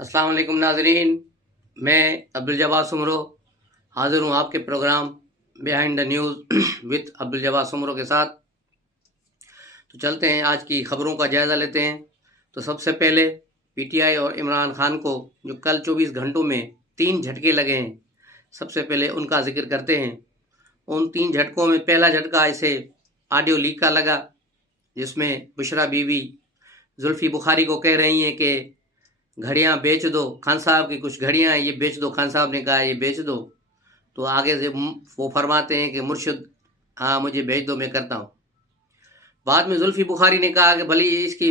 अस्सलाम वालेकुम नाजरीन, मैं अब्दुल जब्बार सुमरो हाज़िर हूँ आपके program behind the news with Abdul Jabbar Soomro के साथ। तो चलते हैं, आज की खबरों का जायज़ा लेते हैं। तो सबसे पहले पीटीआई और इमरान खान को जो कल 24 घंटों में 3 झटके लगे हैं, सबसे पहले उनका जिक्र करते हैं। उन 3 झटकों में पहला झटका इसे ऑडियो लीक का लगा, जिसमें बुशरा बीवी जुल्फी बुखारी को कह रही हैं कि घड़ियाँ बेच दो, खान साहब की कुछ घड़ियाँ हैं, ये बेच दो। खान साहब ने कहा ये बेच दो, तो आगे से वो फरमाते हैं कि मुर्शिद हाँ मुझे भेज दो, मैं करता हूँ। बाद में जुल्फी बुखारी ने कहा कि भली इसकी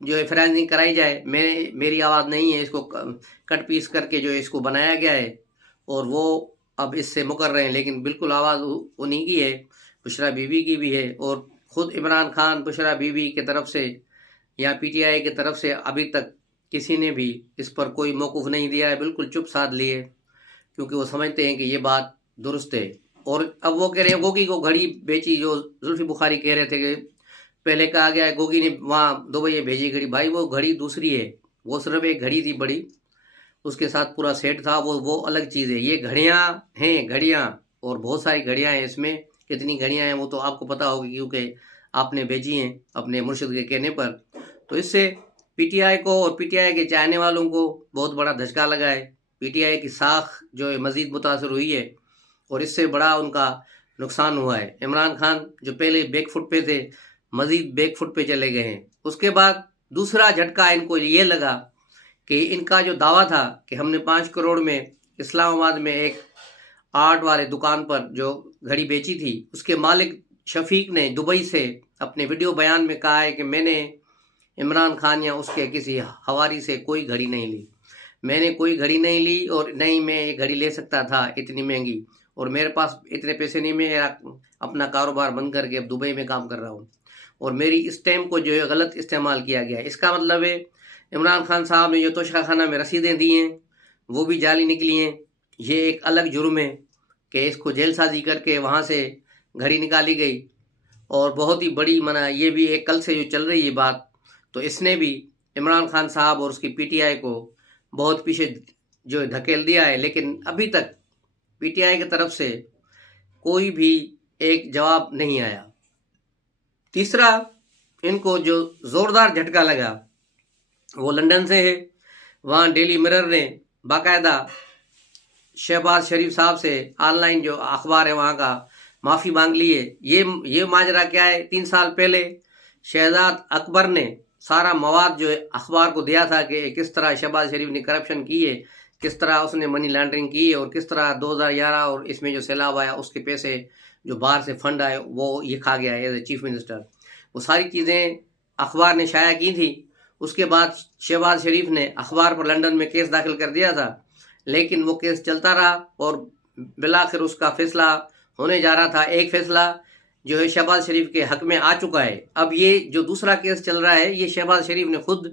जो है फ्रेंजिंग कराई जाए, मेरी आवाज़ नहीं है, इसको कट पीस करके जो इसको बनाया गया है और वो अब इससे मुकर रहे हैं, लेकिन बिल्कुल आवाज़ उन्हीं की है, बुशरा बीवी की भी है। और ख़ुद इमरान खान बुशरा बीवी की तरफ से या पीटीआई की तरफ से अभी तक किसी ने भी इस पर कोई मौक़िफ़ नहीं दिया है, बिल्कुल चुप साध लिए, क्योंकि वो समझते हैं कि ये बात दुरुस्त है। और अब वो कह रहे हैं गोगी को घड़ी बेची, जो जुल्फी बुखारी कह रहे थे कि पहले कहा गया है गोगी ने वहाँ दुबई भेजी घड़ी। भाई वो घड़ी दूसरी है, वो सिर्फ एक घड़ी थी बड़ी, उसके साथ पूरा सेट था, वो अलग चीज़ है। ये घड़ियाँ हैं, घड़ियाँ, और बहुत सारी घड़ियाँ हैं इसमें। कितनी घड़ियाँ हैं वो तो आपको पता होगी, क्योंकि आपने भेजी हैं अपने मुर्शिद के कहने पर। तो इससे पीटीआई को और पीटीआई के चाहने वालों को बहुत बड़ा धचका लगा है। पीटीआई की साख जो है मज़ीद मुतासर हुई है और इससे बड़ा उनका नुकसान हुआ है। इमरान खान जो पहले बैक फुट पे थे, मज़ीद बैक फुट पे चले गए हैं। उसके बाद दूसरा झटका इनको ये लगा कि इनका जो दावा था कि हमने 5 करोड़ में इस्लामाबाद में एक आर्ट वाले दुकान पर जो घड़ी बेची थी, उसके मालिक शफीक ने दुबई से अपने वीडियो बयान में कहा है कि मैंने इमरान खान या उसके किसी हवारी से कोई घड़ी नहीं ली, मैंने कोई घड़ी नहीं ली, और नहीं मैं ये घड़ी ले सकता था इतनी महंगी, और मेरे पास इतने पैसे नहीं, मैं अपना कारोबार बंद करके अब दुबई में काम कर रहा हूँ, और मेरी इस टाइम को जो है गलत इस्तेमाल किया गया है। इसका मतलब है इमरान खान साहब ने जो तोशा खाना में रसीदें दी हैं वो भी जाली निकली हैं। ये एक अलग जुर्म है कि इसको जेल साजी करके वहाँ से घड़ी निकाली गई, और बहुत ही बड़ी मना ये भी एक कल से जो चल रही है बात, तो इसने भी इमरान खान साहब और उसकी पीटीआई को बहुत पीछे जो धकेल दिया है। लेकिन अभी तक पीटीआई की तरफ से कोई भी एक जवाब नहीं आया। तीसरा इनको जो ज़ोरदार झटका लगा वो लंदन से है। वहाँ डेली मिरर ने बाकायदा शहबाज शरीफ साहब से ऑनलाइन जो अखबार है वहाँ का माफ़ी मांग ली है। ये माजरा क्या है, 3 साल पहले शहजाद अकबर ने सारा मवाद जो है अखबार को दिया था कि किस तरह शहबाज शरीफ ने करप्शन की है, किस तरह उसने मनी लॉन्ड्रिंग की है, और किस तरह 2011 और इसमें जो सैलाब आया उसके पैसे जो बाहर से फंड आए वो ये खा गया एज ए चीफ मिनिस्टर। वो सारी चीज़ें अखबार ने शाया की थी। उसके बाद शहबाज शरीफ ने अखबार पर लंदन में केस दाखिल कर दिया था, लेकिन वो केस चलता रहा और बिलाखिर उसका फैसला होने जा रहा था। एक फैसला जो है शहबाज शरीफ के हक में आ चुका है। अब ये जो दूसरा केस चल रहा है ये शहबाज शरीफ ने खुद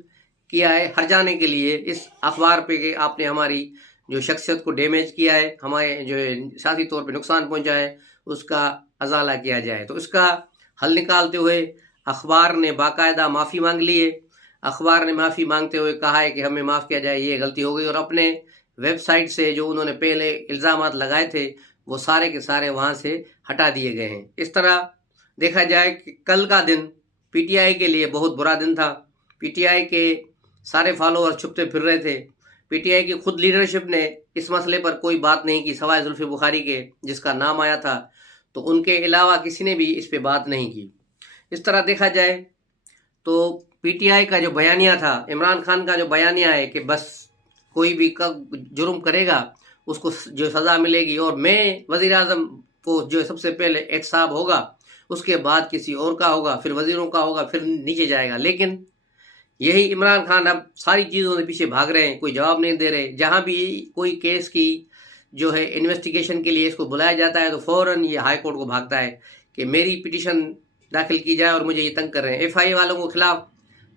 किया है हर जाने के लिए इस अखबार पे कि आपने हमारी जो शख्सियत को डैमेज किया है, हमारे जो है सियासी तौर पे नुकसान पहुंचा है, उसका अजाला किया जाए। तो इसका हल निकालते हुए अखबार ने बाकायदा माफ़ी मांग ली है। अखबार ने माफ़ी मांगते हुए कहा है कि हमें माफ़ किया जाए, ये गलती हो गई, और अपने वेबसाइट से जो उन्होंने पहले इल्ज़ामात लगाए थे वो सारे के सारे वहाँ से हटा दिए गए हैं। इस तरह देखा जाए कि कल का दिन पीटीआई के लिए बहुत बुरा दिन था। पीटीआई के सारे फॉलोअर छुपते फिर रहे थे। पीटीआई की खुद लीडरशिप ने इस मसले पर कोई बात नहीं की, सवाए जुल्फी बुखारी के जिसका नाम आया था, तो उनके अलावा किसी ने भी इस पे बात नहीं की। इस तरह देखा जाए तो पीटीआई का जो बयानिया था, इमरान खान का जो बयानिया है कि बस कोई भी जुर्म करेगा उसको जो सज़ा मिलेगी, और मैं वज़ीर आज़म को जो सबसे पहले एहतसाब होगा, उसके बाद किसी और का होगा, फिर वज़ीरों का होगा, फिर नीचे जाएगा। लेकिन यही इमरान खान अब सारी चीज़ों से पीछे भाग रहे हैं, कोई जवाब नहीं दे रहे। जहाँ भी कोई केस की जो है इन्वेस्टिगेशन के लिए इसको बुलाया जाता है तो फ़ौरन ये हाई कोर्ट को भागता है कि मेरी पिटीशन दाखिल की जाए और मुझे ये तंग कर रहे हैं। एफआई वालों के खिलाफ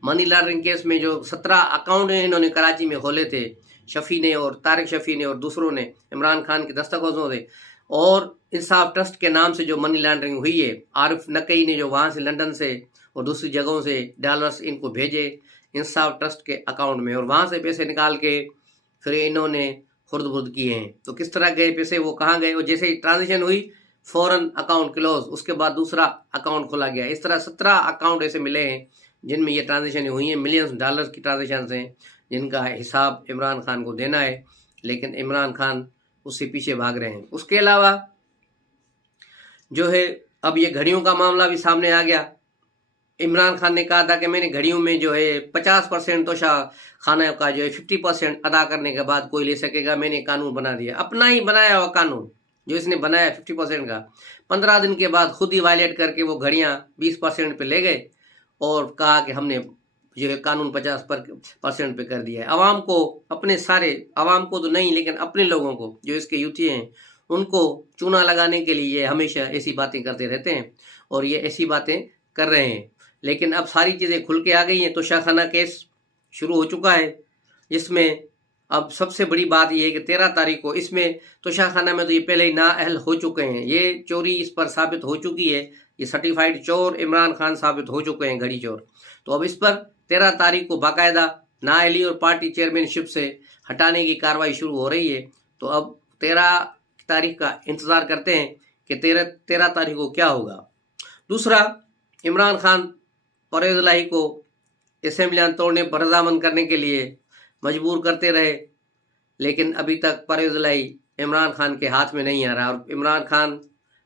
मनी लॉन्ड्रिंग केस में जो 17 अकाउंट इन्होंने कराची में खोले थे, शफ़ी ने और तारिक शफ़ी ने और दूसरों ने इमरान खान के दस्तखतों से, और इंसाफ ट्रस्ट के नाम से जो मनी लॉन्ड्रिंग हुई है, आरिफ नकई ने जो वहाँ से लंदन से और दूसरी जगहों से डॉलर्स इनको भेजे, इंसाफ ट्रस्ट के अकाउंट में और वहाँ से पैसे निकाल के फिर इन्होंने खुर्द बुर्द किए हैं। तो किस तरह गए पैसे, वो कहाँ गए, वो जैसे ही ट्रांजेक्शन हुई फौरन अकाउंट क्लोज, उसके बाद दूसरा अकाउंट खोला गया। इस तरह 17 अकाउंट ऐसे मिले हैं जिनमें ये ट्रांजेक्शन हुई हैं, मिलियंस डॉलर्स की ट्रांजेक्शन हैं जिनका हिसाब इमरान खान को देना है, लेकिन इमरान खान उससे पीछे भाग रहे हैं। उसके अलावा जो है अब ये घड़ियों का मामला भी सामने आ गया। इमरान खान ने कहा था कि मैंने घड़ियों में जो है 50% तो खाना का जो है 50% अदा करने के बाद कोई ले सकेगा। मैंने कानून बना दिया, अपना ही बनाया हुआ कानून जो इसने बनाया 50% का। 15 दिन के बाद खुद ही वायलेट करके वो घड़ियाँ 20% पे ले गए और कहा कि हमने जो है कानून 50% पे कर दिया है। आवाम को, अपने सारे आवाम को तो नहीं लेकिन अपने लोगों को जो इसके यूथी हैं उनको चूना लगाने के लिए ये हमेशा ऐसी बातें करते रहते हैं और ये ऐसी बातें कर रहे हैं। लेकिन अब सारी चीज़ें खुल के आ गई हैं। तोशाखाना केस शुरू हो चुका है, जिसमें अब सबसे बड़ी बात यह है कि 13 तारीख को इसमें तोशाखाना में तो ये पहले ही नाअहल हो चुके हैं। ये चोरी इस पर साबित हो चुकी है, ये सर्टिफाइड चोर इमरान खान साबित हो चुके हैं, घड़ी चोर। तो अब इस पर 13 तारीख को बाकायदा नाअहली और पार्टी चेयरमैनशिप से हटाने की कार्रवाई शुरू हो रही है। तो अब 13 तारीख का इंतज़ार करते हैं कि 13 तारीख को क्या होगा। दूसरा, इमरान खान परवेज़ इलाही को असेंबलियाँ तोड़ने पर रजामंद करने के लिए मजबूर करते रहे, लेकिन अभी तक परवेज़ इलाही इमरान खान के हाथ में नहीं आ रहा। और इमरान खान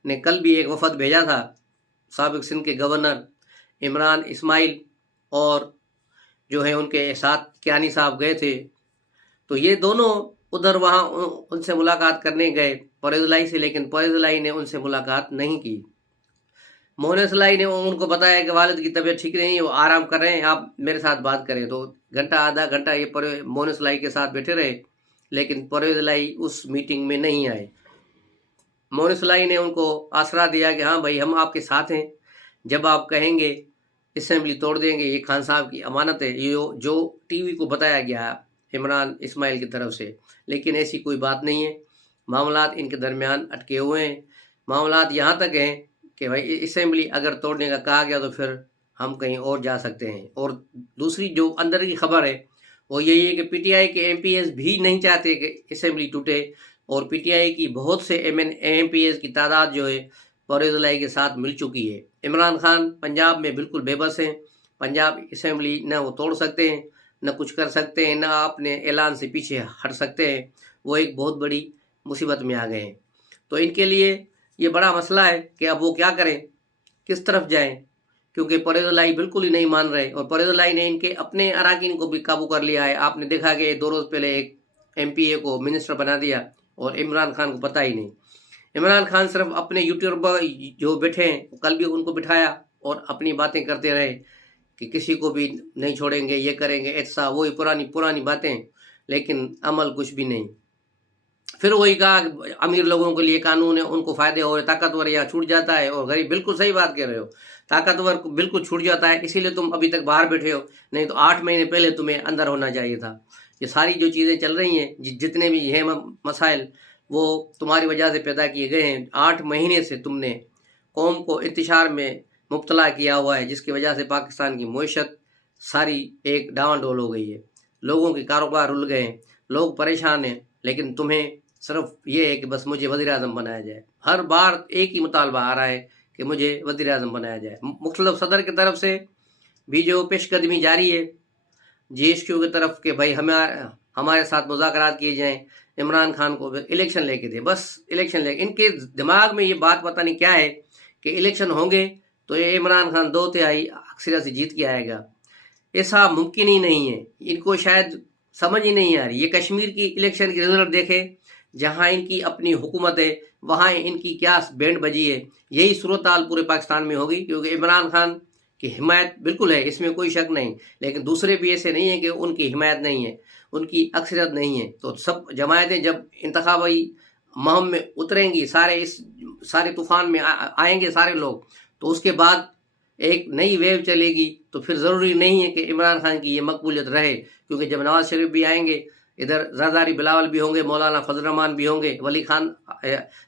ने कल भी एक वफद भेजा था, साबिक सिंध के गवर्नर इमरान इस्माइल और जो है उनके साथ कियानी साहब गए थे। तो ये दोनों उधर वहाँ उनसे मुलाकात करने गए परवेज़ इलाही से, लेकिन परवेज़ इलाही ने उनसे मुलाकात नहीं की। मोहनिस इलाही ने उनको बताया कि वालिद की तबीयत ठीक नहीं है, वो आराम कर रहे हैं, आप मेरे साथ बात करें। तो घंटा आधा घंटा ये मोहनिस इलाही के साथ बैठे रहे, लेकिन परवेज़ इलाही उस मीटिंग में नहीं आए। मोहनिस इलाही ने उनको आसरा दिया कि हाँ भाई, हम आपके साथ हैं, जब आप कहेंगे असेंबली तोड़ देंगे, ये खान साहब की अमानत है। ये जो टीवी को बताया गया इमरान इस्माइल की तरफ से, लेकिन ऐसी कोई बात नहीं है। मामलात इनके दरमियान अटके हुए हैं। मामलात यहाँ तक हैं कि भाई असेंबली अगर तोड़ने का कहा गया तो फिर हम कहीं और जा सकते हैं। और दूसरी जो अंदर की खबर है वो यही है कि पीटीआई के एमपीएस भी नहीं चाहते कि असेंबली टूटे, और पीटीआई की बहुत से एमपीएस की तादाद जो है परवेज़ इलाही के साथ मिल चुकी है। इमरान खान पंजाब में बिल्कुल बेबस हैं। पंजाब असेंबली न वो तोड़ सकते हैं, न कुछ कर सकते हैं, न अपने ऐलान से पीछे हट सकते हैं। वो एक बहुत बड़ी मुसीबत में आ गए हैं। तो इनके लिए ये बड़ा मसला है कि अब वो क्या करें, किस तरफ जाएं, क्योंकि परवेज़ इलाही बिल्कुल ही नहीं मान रहे। और परवेज़ इलाही ने इनके अपने अराकीन को भी काबू कर लिया है। आपने देखा कि 2 रोज़ पहले एक एमपीए को मिनिस्टर बना दिया और इमरान खान को पता ही नहीं। इमरान खान सिर्फ अपने यूट्यूबर जो बैठे हैं, कल भी उनको बिठाया और अपनी बातें करते रहे कि किसी को भी नहीं छोड़ेंगे, ये करेंगे, ऐसा, वही पुरानी बातें, लेकिन अमल कुछ भी नहीं। फिर वही कहा अमीर लोगों के लिए कानून है, उनको फायदे हो रहे, ताकतवर यहाँ छूट जाता है और गरीब, बिल्कुल सही बात कह रहे हो, ताकतवर को बिल्कुल छूट जाता है, इसीलिए तुम अभी तक बाहर बैठे हो, नहीं तो 8 महीने पहले तुम्हें अंदर होना चाहिए था। ये सारी जो चीज़ें चल रही हैं, जितने भी हैं मसाइल, वो तुम्हारी वजह से पैदा किए गए हैं। 8 महीने से तुमने कौम को इंतशार में मुब्तला किया हुआ है, जिसकी वजह से पाकिस्तान की मईशत सारी एक डावाडोल हो गई है। लोगों के कारोबार रुल गए हैं, लोग परेशान हैं, लेकिन तुम्हें सिर्फ ये है कि बस मुझे वज़ीर आज़म बनाया जाए। हर बार एक ही मुतालबा आ रहा है कि मुझे वज़ीर आज़म बनाया जाए। मुख्तलिफ सदर की तरफ से भी जो पेशकदमी जारी है GSQ की तरफ के भाई हमारे साथ मुज़ाकरात किए जाएं, इमरान खान को इलेक्शन लेके दे, बस इलेक्शन लेके। इनके दिमाग में ये बात पता नहीं क्या है कि इलेक्शन होंगे तो ये इमरान खान 2/3 अक्सरियत से जीत के आएगा। ऐसा मुमकिन ही नहीं है, इनको शायद समझ ही नहीं आ रही। ये कश्मीर की इलेक्शन की रिजल्ट देखें, जहाँ इनकी अपनी हुकूमत है वहाँ इनकी क्या बैंड बजी है। यही सूरत हाल पूरे पाकिस्तान में होगी, क्योंकि इमरान खान की हिमायत बिल्कुल है, इसमें कोई शक नहीं, लेकिन दूसरे भी ऐसे नहीं है कि उनकी हिमायत नहीं है, उनकी अक्सरियत नहीं है। तो सब जमायतें जब इंतखाबी मुहिम में उतरेंगी, सारे तूफान में आएंगे सारे लोग, तो उसके बाद एक नई वेव चलेगी। तो फिर ज़रूरी नहीं है कि इमरान खान की ये मकबूलियत रहे, क्योंकि जब नवाज शरीफ भी आएंगे, इधर ज़रदारी बिलावल भी होंगे, मौलाना फजल रहमान भी होंगे, वली खान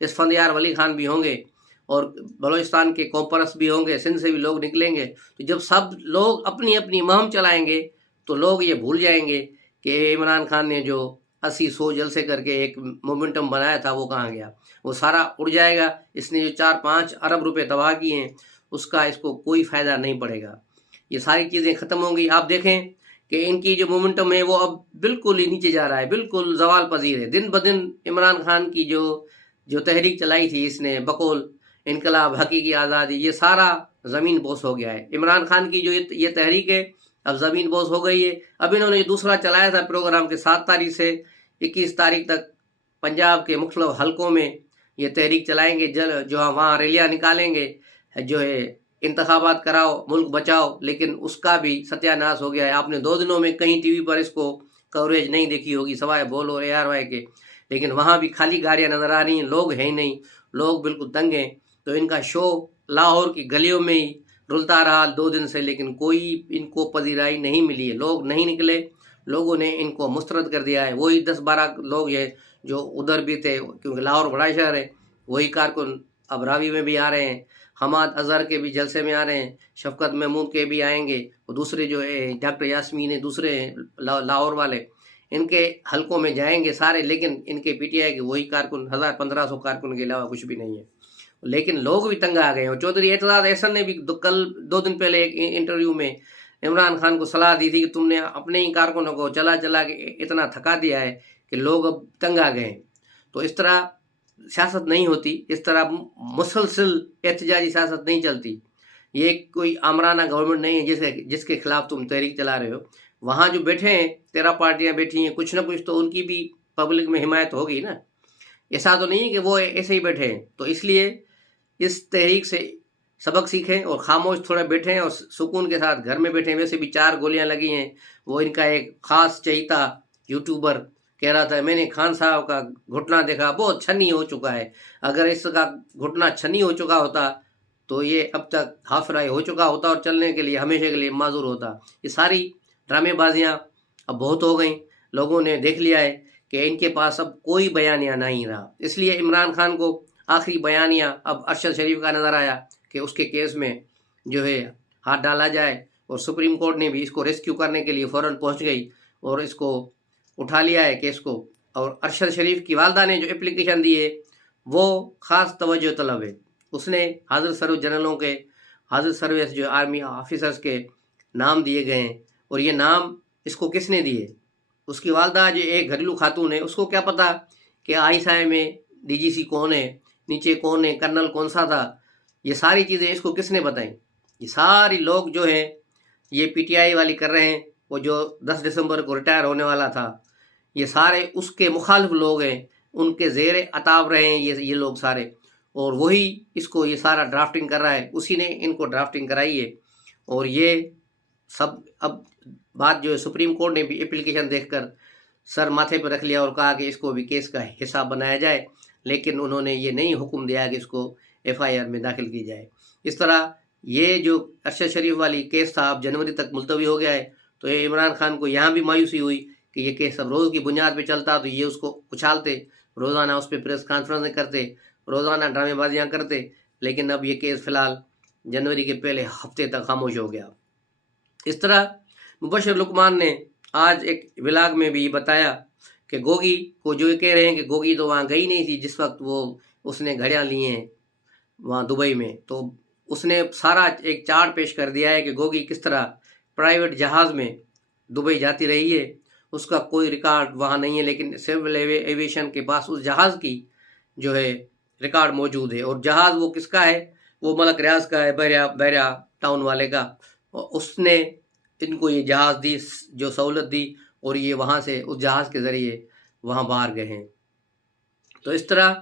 इसफंदियार वली खान भी होंगे, और बलूचिस्तान के कॉम्परस भी होंगे, सिंध से भी लोग निकलेंगे। तो जब सब लोग अपनी अपनी मुहिम चलाएंगे تو لوگ یہ بھول جائیں گے کہ عمران خان نے جو 80-100 جلسے کر کے ایک مومنٹم بنایا تھا وہ کہاں گیا، وہ سارا اڑ جائے گا۔ اس نے جو 4-5 ارب روپے تباہ کیے ہیں اس کا اس کو کوئی فائدہ نہیں پڑے گا، یہ ساری چیزیں ختم ہوں گی۔ آپ دیکھیں کہ ان کی جو مومنٹم ہے وہ اب بالکل ہی نیچے جا رہا ہے، بالکل زوال پذیر ہے۔ دن بدن عمران خان کی جو تحریک چلائی تھی اس نے بقول انقلاب حقیقی آزادی، یہ سارا زمین بوس ہو گیا ہے۔ عمران خان کی جو یہ تحریک ہے اب زمین بوس ہو گئی ہے۔ اب انہوں نے جو دوسرا چلایا تھا پروگرام کے 7 تاریخ سے 21 تاریخ تک پنجاب کے مختلف حلقوں میں یہ تحریک چلائیں گے، جو وہاں ریلیاں نکالیں گے، جو ہے انتخابات کراؤ ملک بچاؤ، لیکن اس کا بھی ستیہ ناش ہو گیا ہے۔ آپ نے 2 دنوں میں کہیں ٹی وی پر اس کو کوریج نہیں دیکھی ہوگی سوائے بول اور ARY کے، لیکن وہاں بھی خالی گاڑیاں نظر آ رہی ہیں، لوگ ہیں نہیں، لوگ بالکل تنگ ہیں۔ تو ان کا شو لاہور کی گلیوں میں ہی رلتا رہا 2 دن سے، لیکن کوئی ان کو پذیرائی نہیں ملی ہے، لوگ نہیں نکلے، لوگوں نے ان کو مسترد کر دیا ہے۔ وہی 10-12 لوگ ہیں جو ادھر بھی تھے، کیونکہ لاہور بڑا شہر ہے، وہی کارکن اب راوی میں بھی آ رہے ہیں، حماد اظہر کے بھی جلسے میں آ رہے ہیں، شفقت محمود کے بھی آئیں گے، اور دوسرے جو ہے ڈاکٹر یاسمین ہے، دوسرے لاہور والے، ان کے حلقوں میں جائیں گے سارے، لیکن ان کے PTI کے وہی کارکن 1000-1500 کارکن کے علاوہ کچھ بھی نہیں ہے۔ لیکن لوگ بھی تنگ آ گئے ہیں۔ اور چودھری اعتزاز احسن نے بھی کل 2 دن پہلے ایک انٹرویو میں عمران خان کو صلاح دی تھی کہ تم نے اپنے ہی کارکنوں کو چلا کے اتنا تھکا دیا ہے کہ لوگ اب تنگ آ گئے ہیں۔ تو اس طرح سیاست نہیں ہوتی، اس طرح مسلسل احتجاجی سیاست نہیں چلتی۔ یہ کوئی آمرانہ گورنمنٹ نہیں ہے جس کے خلاف تم تحریک چلا رہے ہو۔ وہاں جو بیٹھے ہیں 13 پارٹیاں بیٹھی ہیں، کچھ نہ کچھ تو ان کی بھی پبلک میں حمایت ہوگی نا، ایسا تو نہیں ہے کہ وہ ایسے ہی بیٹھے ہیں۔ تو اس لیے اس تحریک سے سبق سیکھیں اور خاموش تھوڑے بیٹھیں اور سکون کے ساتھ گھر میں بیٹھیں۔ ویسے بھی 4 گولیاں لگی ہیں۔ وہ ان کا ایک خاص چہیتا یوٹیوبر کہہ رہا تھا میں نے خان صاحب کا گھٹنا دیکھا، بہت چھنی ہو چکا ہے، اگر اس کا گھٹنا چھنی ہو چکا ہوتا تو یہ اب تک ہاف رائے ہو چکا ہوتا اور چلنے کے لیے ہمیشہ کے لیے معذور ہوتا۔ یہ ساری ڈرامے بازیاں اب بہت ہو گئیں، لوگوں نے دیکھ لیا ہے کہ ان کے پاس اب کوئی بیانیہ نہیں رہا۔ اس لیے عمران خان کو آخری بیانیہ اب ارشد شریف کا نظر آیا کہ اس کے کیس میں جو ہے ہاتھ ڈالا جائے، اور سپریم کورٹ نے بھی اس کو ریسکیو کرنے کے لیے فوراً پہنچ گئی اور اس کو اٹھا لیا ہے کیس کو۔ اور ارشد شریف کی والدہ نے جو اپلیکیشن دی ہے وہ خاص توجہ طلب ہے۔ اس نے حاضر سروس جنرلوں کے، حاضر سروس جو آرمی آفیسرز کے نام دیے گئے ہیں، اور یہ نام اس کو کس نے دیے؟ اس کی والدہ جو ایک گھریلو خاتون ہے، اس کو کیا پتا کہ ISI میں DGC کون ہے، نیچے کون ہے، کرنل کون سا تھا؟ یہ ساری چیزیں اس کو کس نے بتائیں؟ یہ ساری لوگ جو ہیں یہ PTI والی کر رہے ہیں، وہ جو 10 دسمبر کو ریٹائر ہونے والا تھا، یہ سارے اس کے مخالف لوگ ہیں، ان کے زیر عتاب رہے ہیں یہ لوگ سارے، اور وہی اس کو یہ سارا ڈرافٹنگ کر رہا ہے، اسی نے ان کو ڈرافٹنگ کرائی ہے۔ اور یہ سب اب بات جو ہے سپریم کورٹ نے بھی اپلیکیشن دیکھ کر سر ماتھے پہ رکھ لیا اور کہا کہ اس کو بھی کیس کا حصہ بنایا جائے، لیکن انہوں نے یہ نہیں حکم دیا کہ اس کو FIR میں داخل کی جائے۔ اس طرح یہ جو ارشد شریف والی کیس تھا اب جنوری تک ملتوی ہو گیا ہے، تو یہ عمران خان کو یہاں بھی مایوسی ہوئی کہ یہ کیس اب روز کی بنیاد پہ چلتا تو یہ اس کو اچھالتے، روزانہ اس پہ پریس کانفرنسیں کرتے، روزانہ ڈرامے بازیاں کرتے، لیکن اب یہ کیس فی الحال جنوری کے پہلے ہفتے تک خاموش ہو گیا۔ اس طرح مبشر لقمان نے آج ایک ولاگ میں بھی بتایا کہ گوگی کو جو کہہ رہے ہیں کہ گوگی تو وہاں گئی نہیں تھی جس وقت اس نے گھڑیاں لی ہیں وہاں دبئی میں، تو اس نے سارا ایک چارٹ پیش کر دیا ہے کہ گوگی کس طرح پرائیویٹ جہاز میں دبئی جاتی رہی ہے، اس کا کوئی ریکارڈ وہاں نہیں ہے، لیکن سول ایویشن کے پاس اس جہاز کی جو ہے ریکارڈ موجود ہے، اور جہاز وہ کس کا ہے؟ وہ ملک ریاض کا ہے، بحریہ ٹاؤن والے کا، اس نے ان کو یہ جہاز دی، جو سہولت دی، اور یہ وہاں سے اس جہاز کے ذریعے وہاں باہر گئے ہیں۔ تو اس طرح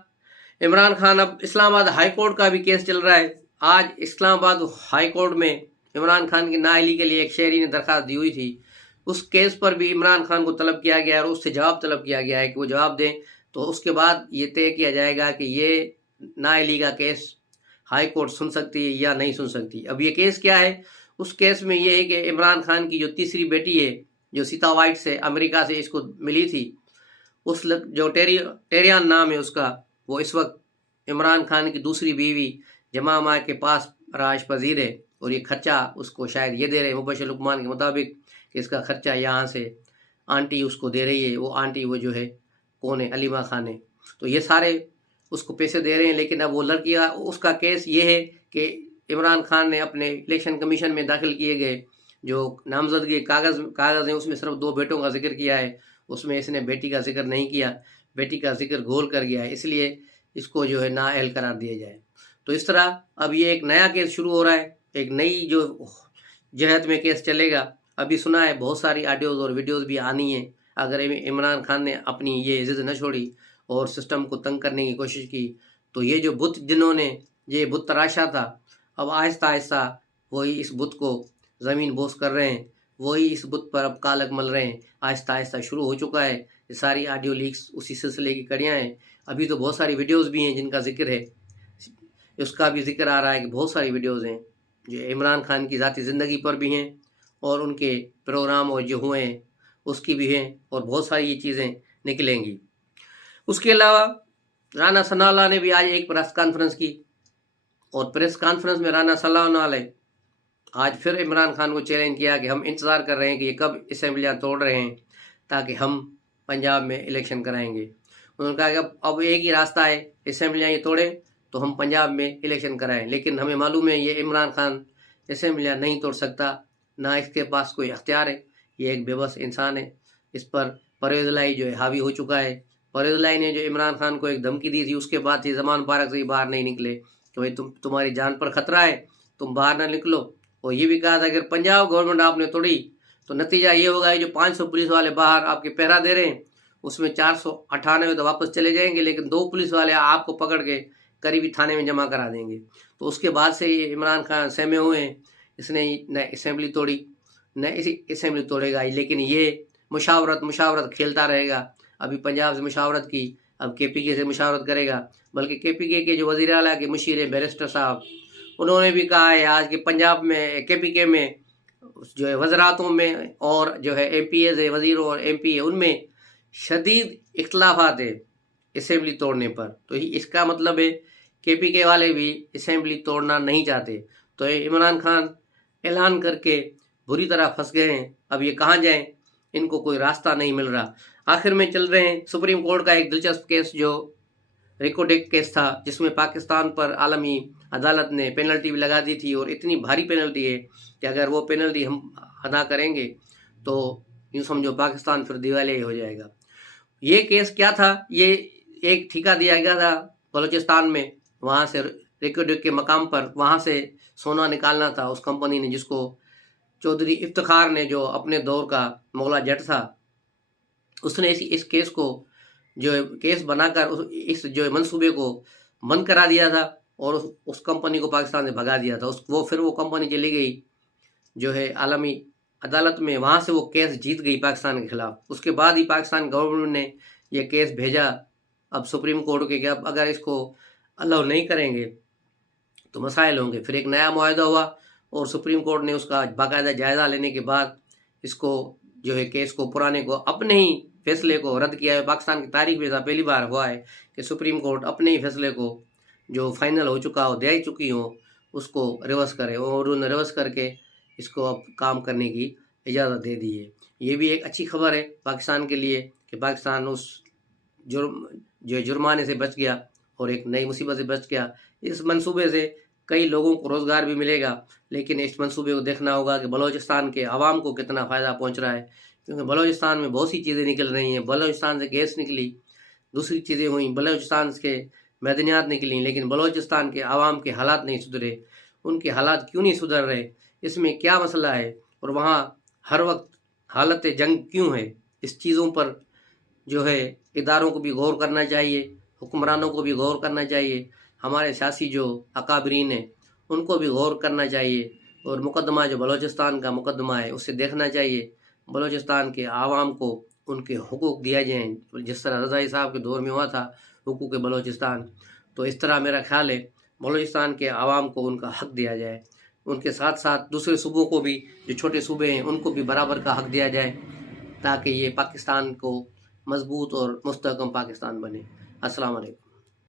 عمران خان، اب اسلام آباد ہائی کورٹ کا بھی کیس چل رہا ہے۔ آج اسلام آباد ہائی کورٹ میں عمران خان کی نااہلی کے لیے ایک شہری نے درخواست دی ہوئی تھی، اس کیس پر بھی عمران خان کو طلب کیا گیا اور اس سے جواب طلب کیا گیا ہے کہ وہ جواب دیں، تو اس کے بعد یہ طے کیا جائے گا کہ یہ نااہلی کا کیس ہائی کورٹ سن سکتی ہے یا نہیں سن سکتی۔ اب یہ کیس کیا ہے؟ اس کیس میں یہ ہے کہ عمران خان کی جو تیسری بیٹی ہے جو سیتا وائٹ سے امریکہ سے اس کو ملی تھی، اس جو ٹیریان نام ہے اس کا، وہ اس وقت عمران خان کی دوسری بیوی جمامہ کے پاس رہائش پذیر ہے، اور یہ خرچہ اس کو شاید یہ دے رہے ہیں۔ مبشر لقمان کے مطابق کہ اس کا خرچہ یہاں سے آنٹی اس کو دے رہی ہے، وہ آنٹی وہ جو ہے کون ہے، علیمہ خان ہے، تو یہ سارے اس کو پیسے دے رہے ہیں۔ لیکن اب وہ لڑکیاں، اس کا کیس یہ ہے کہ عمران خان نے اپنے الیکشن کمیشن میں داخل کیے گئے جو نامزدگی کاغذ ہیں، اس میں صرف 2 بیٹوں کا ذکر کیا ہے، اس میں اس نے بیٹی کا ذکر نہیں کیا، بیٹی کا ذکر گھول کر گیا ہے، اس لیے اس کو جو ہے نااہل قرار دیا جائے۔ تو اس طرح اب یہ ایک نیا کیس شروع ہو رہا ہے، ایک نئی جو جہت میں کیس چلے گا۔ ابھی سنا ہے بہت ساری آڈیوز اور ویڈیوز بھی آنی ہیں، اگر عمران خان نے اپنی یہ ضد نہ چھوڑی اور سسٹم کو تنگ کرنے کی کوشش کی تو یہ جو بت جنہوں نے یہ بت تراشا تھا، اب آہستہ آہستہ وہی اس بت کو زمین بوس کر رہے ہیں، وہی اس بت پر اب کالک مل رہے ہیں، آہستہ آہستہ شروع ہو چکا ہے۔ یہ ساری آڈیو لیکس اسی سلسلے کی کڑیاں ہیں۔ ابھی تو بہت ساری ویڈیوز بھی ہیں جن کا ذکر ہے، اس کا بھی ذکر آ رہا ہے کہ بہت ساری ویڈیوز ہیں جو عمران خان کی ذاتی زندگی پر بھی ہیں اور ان کے پروگرام اور جو ہوئے ہیں اس کی بھی ہیں، اور بہت ساری یہ چیزیں نکلیں گی۔ اس کے علاوہ رانا ثناء اللہ نے بھی آج ایک پریس کانفرنس کی، اور پریس کانفرنس میں رانا ثناء اللہ نے آج پھر عمران خان کو چیلنج کیا کہ ہم انتظار کر رہے ہیں کہ یہ کب اسمبلیاں توڑ رہے ہیں تاکہ ہم پنجاب میں الیکشن کرائیں گے۔ انہوں نے کہا کہ اب ایک ہی راستہ ہے، اسمبلیاں یہ توڑیں تو ہم پنجاب میں الیکشن کرائیں، لیکن ہمیں معلوم ہے یہ عمران خان اسمبلیاں نہیں توڑ سکتا، نہ اس کے پاس کوئی اختیار ہے، یہ ایک بے بس انسان ہے۔ اس پر پرویز الہی جو ہے حاوی ہو چکا ہے۔ پرویز الہی نے جو عمران خان کو ایک دھمکی دی تھی، اس کے بعد ہی زمان پارک سے ہی باہر نہیں نکلے کہ بھائی تمہاری جان پر خطرہ ہے، تم باہر نہ نکلو۔ اور یہ بھی کہا تھا اگر پنجاب گورنمنٹ آپ نے توڑی تو نتیجہ یہ ہوگا جو 500 پولیس والے باہر آپ کے پہرا دے رہے ہیں اس میں 498 تو واپس چلے جائیں گے، لیکن 2 پولیس والے آپ کو پکڑ کے قریبی تھانے میں جمع کرا دیں گے۔ تو اس کے بعد سے یہ عمران خان سہمے ہوئے ہیں، اس نے نہ اسمبلی توڑی نہ اسی اسمبلی توڑے گا، لیکن یہ مشاورت کھیلتا رہے گا۔ ابھی پنجاب سے مشاورت کی، اب کے پی کے سے مشاورت کرے گا، بلکہ کے پی کے جو وزیر اعلیٰ کے مشیر ہیں بیرسٹر صاحب، انہوں نے بھی کہا ہے آج کہ پنجاب میں کے پی کے میں جو ہے وزراتوں میں اور جو ہے ایم پی ایز ہے، وزیروں اور ایم پی ہے، ان میں شدید اختلافات ہیں اسمبلی توڑنے پر۔ تو اس کا مطلب ہے کے پی کے والے بھی اسمبلی توڑنا نہیں چاہتے۔ تو عمران خان اعلان کر کے بری طرح پھنس گئے ہیں، اب یہ کہاں جائیں، ان کو کوئی راستہ نہیں مل رہا۔ آخر میں چل رہے ہیں سپریم کورٹ کا ایک دلچسپ کیس جو ریکوڈیک کیس تھا، جس میں پاکستان پر عالمی عدالت نے پینلٹی بھی لگا دی تھی، اور اتنی بھاری پینلٹی ہے کہ اگر وہ پینلٹی ہم ادا کریں گے تو یوں سمجھو پاکستان پھر دیوالیہ ہو جائے گا۔ یہ کیس کیا تھا؟ یہ ایک ٹھیکہ دیا گیا تھا بلوچستان میں، وہاں سے ریکوڈیک کے مقام پر وہاں سے سونا نکالنا تھا اس کمپنی نے، جس کو چودھری افتخار نے، جو اپنے دور کا مغلا جٹ تھا، اس نے اس کیس کو جو کیس بنا کر اس جو منصوبے کو بند کرا دیا تھا اور اس کمپنی کو پاکستان سے بھگا دیا تھا۔ پھر وہ کمپنی چلی گئی جو ہے عالمی عدالت میں، وہاں سے وہ کیس جیت گئی پاکستان کے خلاف۔ اس کے بعد ہی پاکستان گورنمنٹ نے یہ کیس بھیجا اب سپریم کورٹ کے کہ اب اگر اس کو الاؤ نہیں کریں گے تو مسائل ہوں گے۔ پھر ایک نیا معاہدہ ہوا اور سپریم کورٹ نے اس کا باقاعدہ جائزہ لینے کے بعد اس کو جو ہے کیس کو پرانے کو اپنے ہی فیصلے کو رد کیا ہے۔ پاکستان کی تاریخ میں پہلی بار ہوا ہے کہ سپریم کورٹ اپنے ہی فیصلے کو جو فائنل ہو چکا ہو، دے چکی ہو، اس کو ریورس کرے، اور انہوں نے ریورس کر کے اس کو اب کام کرنے کی اجازت دے دی ہے۔ یہ بھی ایک اچھی خبر ہے پاکستان کے لیے کہ پاکستان اس جرمانے سے بچ گیا اور ایک نئی مصیبت سے بچ گیا۔ اس منصوبے سے کئی لوگوں کو روزگار بھی ملے گا، لیکن اس منصوبے کو دیکھنا ہوگا کہ بلوچستان کے عوام کو کتنا فائدہ پہنچ رہا ہے، کیونکہ بلوچستان میں بہت سی چیزیں نکل رہی ہیں۔ بلوچستان سے گیس نکلی، دوسری چیزیں ہوئیں، بلوچستان کے معدنیات نکلیں، لیکن بلوچستان کے عوام کے حالات نہیں سدھرے۔ ان کے حالات کیوں نہیں سدھر رہے، اس میں کیا مسئلہ ہے، اور وہاں ہر وقت حالت جنگ کیوں ہے؟ اس چیزوں پر جو ہے اداروں کو بھی غور کرنا چاہیے، حکمرانوں کو بھی غور کرنا چاہیے، ہمارے سیاسی جو اکابرین ہیں ان کو بھی غور کرنا چاہیے، اور مقدمہ جو بلوچستان کا مقدمہ ہے اسے دیکھنا چاہیے۔ بلوچستان کے عوام کو ان کے حقوق دیا جائیں، جس طرح رضائی صاحب کے دور میں ہوا تھا حقوق بلوچستان، تو اس طرح میرا خیال ہے بلوچستان کے عوام کو ان کا حق دیا جائے۔ ان کے ساتھ ساتھ دوسرے صوبوں کو بھی، جو چھوٹے صوبے ہیں ان کو بھی برابر کا حق دیا جائے، تاکہ یہ پاکستان کو مضبوط اور مستحکم پاکستان بنے۔ السلام علیکم۔